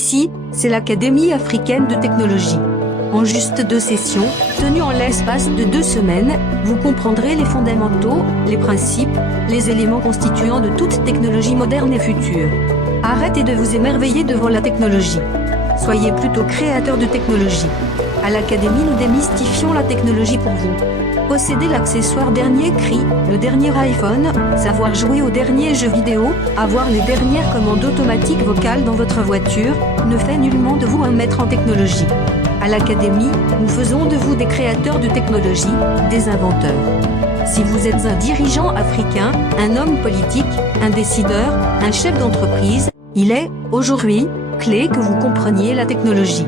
Ici, c'est l'Académie africaine de technologie. En juste 2 sessions, tenues en l'espace de 2 semaines, vous comprendrez les fondamentaux, les principes, les éléments constituants de toute technologie moderne et future. Arrêtez de vous émerveiller devant la technologie. Soyez plutôt créateur de technologie. À l'Académie, nous démystifions la technologie pour vous. Posséder l'accessoire dernier cri, le dernier iPhone, savoir jouer aux derniers jeux vidéo, avoir les dernières commandes automatiques vocales dans votre voiture, ne fait nullement de vous un maître en technologie. À l'Académie, nous faisons de vous des créateurs de technologie, des inventeurs. Si vous êtes un dirigeant africain, un homme politique, un décideur, un chef d'entreprise, il est, aujourd'hui, clé que vous compreniez la technologie.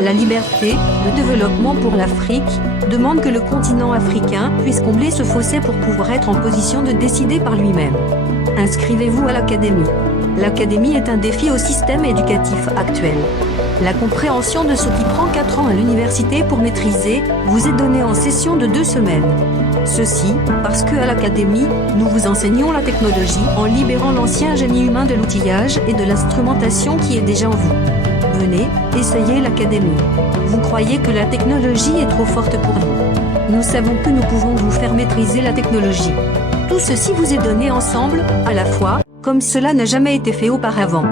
La liberté, le développement pour l'Afrique, demande que le continent africain puisse combler ce fossé pour pouvoir être en position de décider par lui-même. Inscrivez-vous à l'Académie. L'Académie est un défi au système éducatif actuel. La compréhension de ce qui prend 4 ans à l'université pour maîtriser, vous est donnée en session de 2 semaines. Ceci, parce que à l'Académie, nous vous enseignons la technologie en libérant l'ancien génie humain de l'outillage et de l'instrumentation qui est déjà en vous. Venez, essayez l'Académie. Vous croyez que la technologie est trop forte pour vous. Nous savons que nous pouvons vous faire maîtriser la technologie. Tout ceci vous est donné ensemble, à la fois, comme cela n'a jamais été fait auparavant.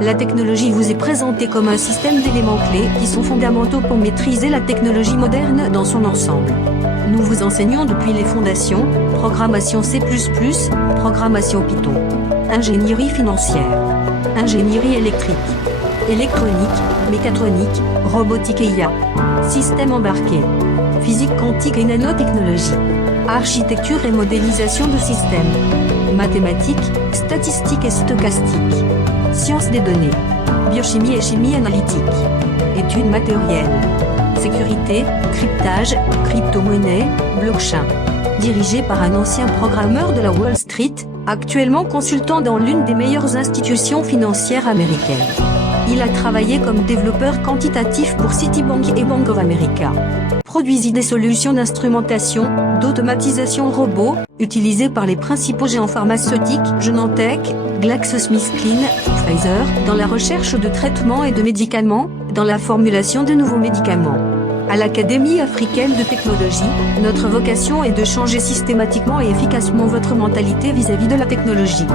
La technologie vous est présentée comme un système d'éléments clés qui sont fondamentaux pour maîtriser la technologie moderne dans son ensemble. Nous vous enseignons depuis les fondations, programmation C++, programmation Python, ingénierie financière, ingénierie électrique, électronique, mécatronique, robotique et IA, système embarqué, physique quantique et nanotechnologie, architecture et modélisation de systèmes, mathématiques, statistiques et stochastique, sciences des données, biochimie et chimie analytique, études matérielles, sécurité, cryptage, crypto-monnaie, blockchain. Dirigé par un ancien programmeur de la Wall Street, actuellement consultant dans l'une des meilleures institutions financières américaines. Il a travaillé comme développeur quantitatif pour Citibank et Bank of America. Produisit des solutions d'instrumentation, d'automatisation robot, utilisées par les principaux géants pharmaceutiques, Genentech, GlaxoSmithKline, Pfizer, dans la recherche de traitements et de médicaments, dans la formulation de nouveaux médicaments. À l'Académie africaine de technologie, notre vocation est de changer systématiquement et efficacement votre mentalité vis-à-vis de la technologie.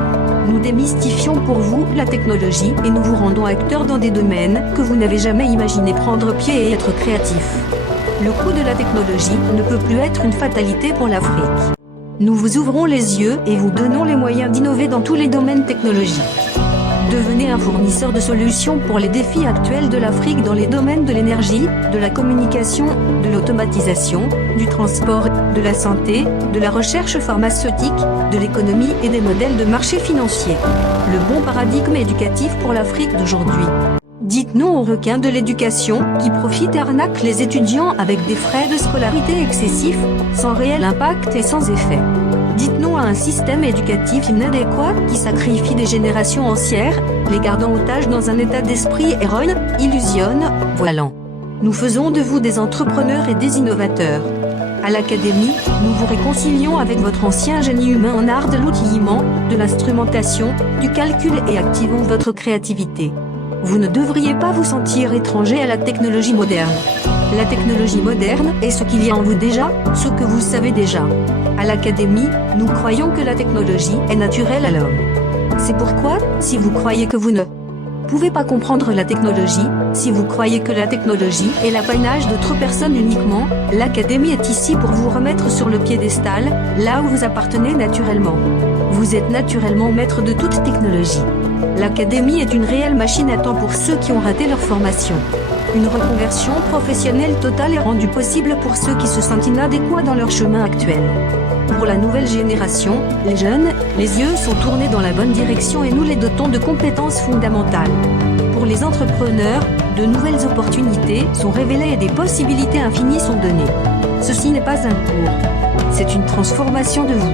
Nous démystifions pour vous la technologie et nous vous rendons acteurs dans des domaines que vous n'avez jamais imaginé prendre pied et être créatif. Le coût de la technologie ne peut plus être une fatalité pour l'Afrique. Nous vous ouvrons les yeux et vous donnons les moyens d'innover dans tous les domaines technologiques. Devenez un fournisseur de solutions pour les défis actuels de l'Afrique dans les domaines de l'énergie, de la communication, de l'automatisation, du transport, de la santé, de la recherche pharmaceutique, de l'économie et des modèles de marché financier. Le bon paradigme éducatif pour l'Afrique d'aujourd'hui. Dites non aux requins de l'éducation qui profitent et arnaquent les étudiants avec des frais de scolarité excessifs, sans réel impact et sans effet. Dites non à un système éducatif inadéquat qui sacrifie des générations entières, les gardant otages dans un état d'esprit erroné, illusionne, voilant. Nous faisons de vous des entrepreneurs et des innovateurs. À l'Académie, nous vous réconcilions avec votre ancien génie humain en art de l'outillement, de l'instrumentation, du calcul et activons votre créativité. Vous ne devriez pas vous sentir étranger à la technologie moderne. La technologie moderne est ce qu'il y a en vous déjà, ce que vous savez déjà. À l'Académie, nous croyons que la technologie est naturelle à l'homme. C'est pourquoi, si vous croyez que vous ne pouvez pas comprendre la technologie, si vous croyez que la technologie est l'apanage d'autres personnes uniquement, l'Académie est ici pour vous remettre sur le piédestal, là où vous appartenez naturellement. Vous êtes naturellement maître de toute technologie. L'Académie est une réelle machine à temps pour ceux qui ont raté leur formation. Une reconversion professionnelle totale est rendue possible pour ceux qui se sentent inadéquats dans leur chemin actuel. Pour la nouvelle génération, les jeunes, les yeux sont tournés dans la bonne direction et nous les dotons de compétences fondamentales. Pour les entrepreneurs, de nouvelles opportunités sont révélées et des possibilités infinies sont données. Ceci n'est pas un cours. C'est une transformation de vous.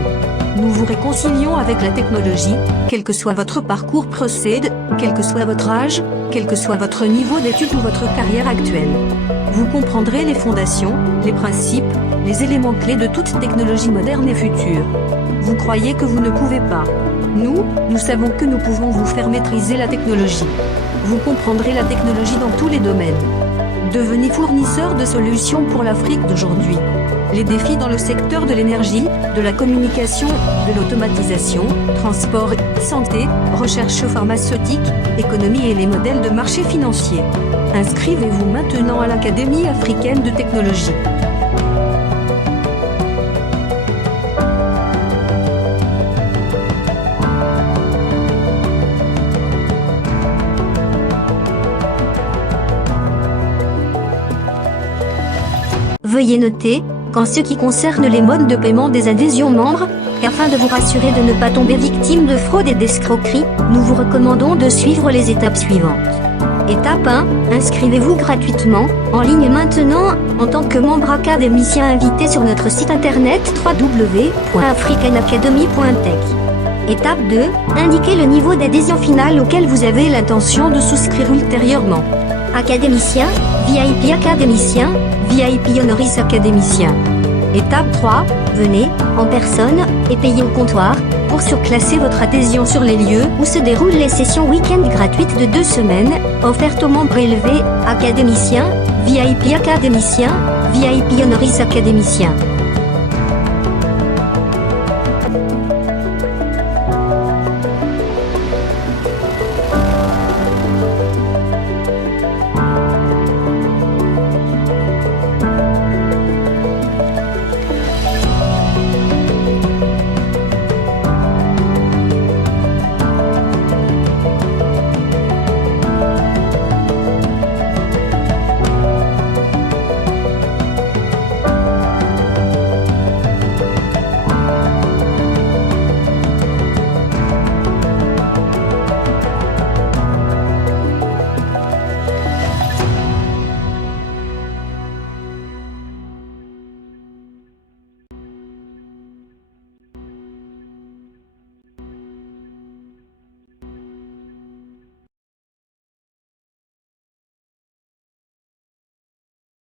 Nous vous réconcilions avec la technologie, quel que soit votre parcours procède, quel que soit votre âge, quel que soit votre niveau d'études ou votre carrière actuelle. Vous comprendrez les fondations, les principes, les éléments clés de toute technologie moderne et future. Vous croyez que vous ne pouvez pas. Nous savons que nous pouvons vous faire maîtriser la technologie. vous comprendrez la technologie dans tous les domaines. Devenez fournisseur de solutions pour l'Afrique d'aujourd'hui. Les défis dans le secteur de l'énergie, de la communication, de l'automatisation, transport, santé, recherche pharmaceutique, économie et les modèles de marché financier. Inscrivez-vous maintenant à l'Académie africaine de technologie. Veuillez noter qu'en ce qui concerne les modes de paiement des adhésions membres, qu'afin de vous rassurer de ne pas tomber victime de fraude et d'escroquerie, nous vous recommandons de suivre les étapes suivantes. Étape 1. Inscrivez-vous gratuitement, en ligne maintenant, en tant que membre académicien invité sur notre site internet www.africanacademy.tech. Étape 2. Indiquez le niveau d'adhésion finale auquel vous avez l'intention de souscrire ultérieurement. Académicien, VIP académicien, VIP honoris académicien. Étape 3. Venez, en personne, et payez au comptoir, pour surclasser votre adhésion sur les lieux où se déroulent les sessions week-end gratuites de 2 semaines, offertes aux membres élevés, académiciens, VIP académicien, VIP honoris académicien.